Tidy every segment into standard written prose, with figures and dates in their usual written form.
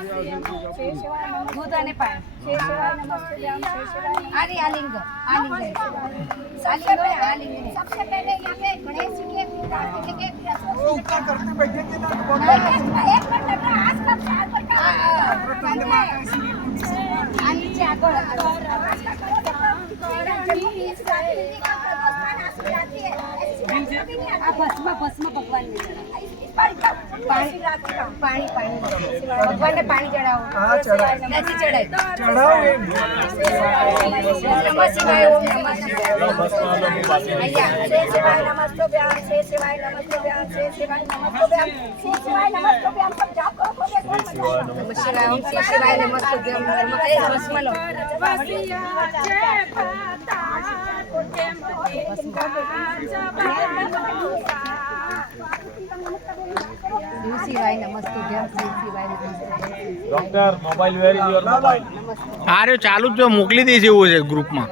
दूध आणि पाणी आलिंग सबसे पहले यहाँ पे गणेश जी के ऊपर करते बैठेंगे ना एक मिनट आज का नीचे आगळ भस्म भगवान पानी भगवान ने पानी चढ़ाओ नहीं चढ़ाए नमः शिवाय ओम नमः शिवाय नमस्तुभ्यां शिवाय नमस्तुभ्यां शिवाय नमस्तुभ्यां शिवाय नमस्तुभ्यां सब जाप करो नमः शिवाय ओम शिवाय नमस्तुभ्यां भस्म लो शिवाय नमस्तुभ्यां शिवाय doctor mobile where is your mobile આ રહ્યો ચાલુ જ જો મોકલી દઈશ એવું છે ગ્રુપમાં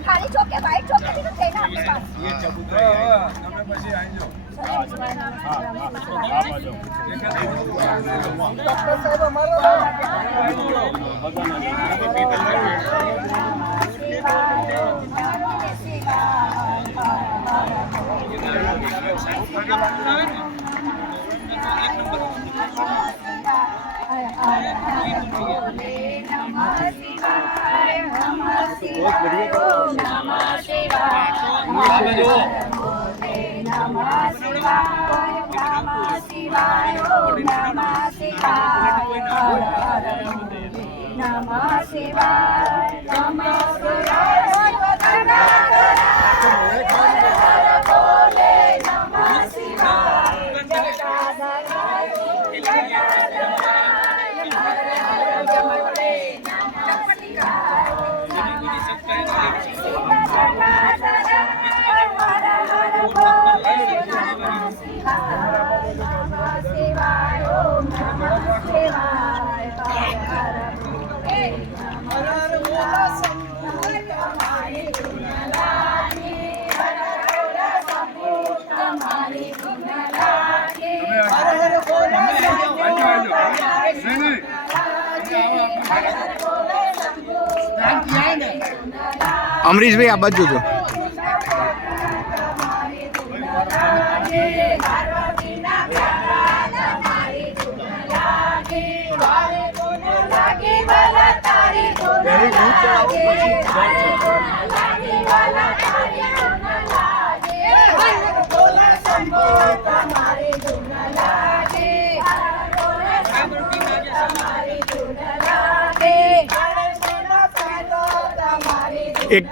खाली चौके वाइट चौके भी तो थे ना आपके पास ये चबूतरा है તમે પછી આવજો હા બાજુ ડોક્ટર સાહેબ અમારો અમરીશભાઈ આ બાજુ જો એક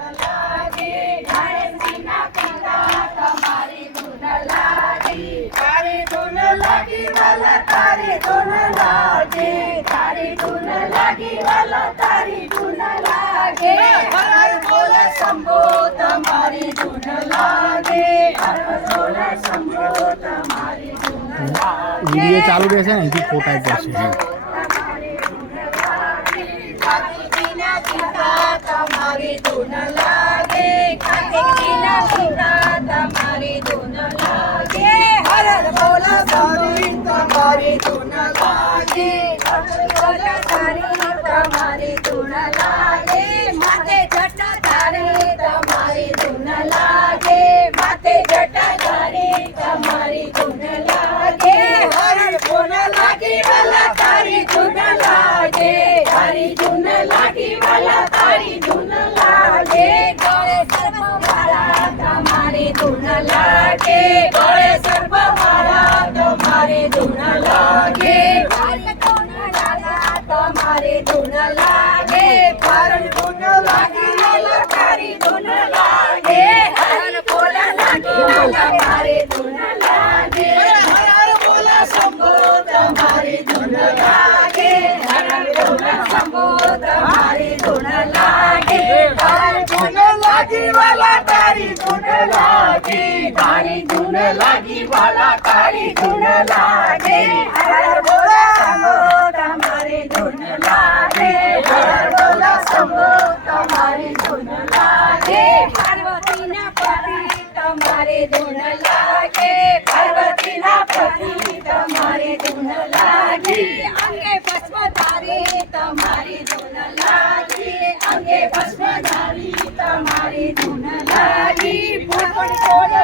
વિડીયો ચાલુ રહેશે ને અહીંથી ફોટા પડશે તમારી ધૂન લાગે કાર્તિકજીના પિતા તમારી ધૂન લાગે હર હર બોલ સારી તમારી ધૂન લાગે હર સારી તમારી ધૂન લાગે માથે જટા ધારે તમારી ધૂન લાગે માથે જટા ધારે તમારી ધૂન લાગે હર હર બોલ લાગી વાલા તારી ધૂન લાગે તારી ધૂન લાગી વાલા તારી ધૂન લાગે ગળે સર્પ માળા તમારી ધૂન લાગે ગળે સર્પ માળા તમારી ધૂન લાગે તમારી ધૂન લાગે કારણ ધૂન લાગી વાલા તારી ધૂન લાગે હર બોલા લાગી વાલા તારી ધૂન લાગે હર બોલા શંભો તમારી ધૂન લાગે હર બોલા શંભો તમારી ધૂન લાગે હર ધૂન લાગી વાલા તારી ધૂન લાગી તારી ધૂન લાગી વાલા તારી ધૂન લાગે હર બોલો શંભો તમારી ધૂન લાગે હર બોલો શંભો તમારી ધૂન લાગે પાર્વતીના પતિ તમારી ધૂન લાગે પાર્વતીના પતિ તમારી ધૂન લાગી અંગે ભસ્મધારી તમારી ધૂન લાગી અંગે ભસ્મધારી તમારી ધૂન લાગી ફૂલ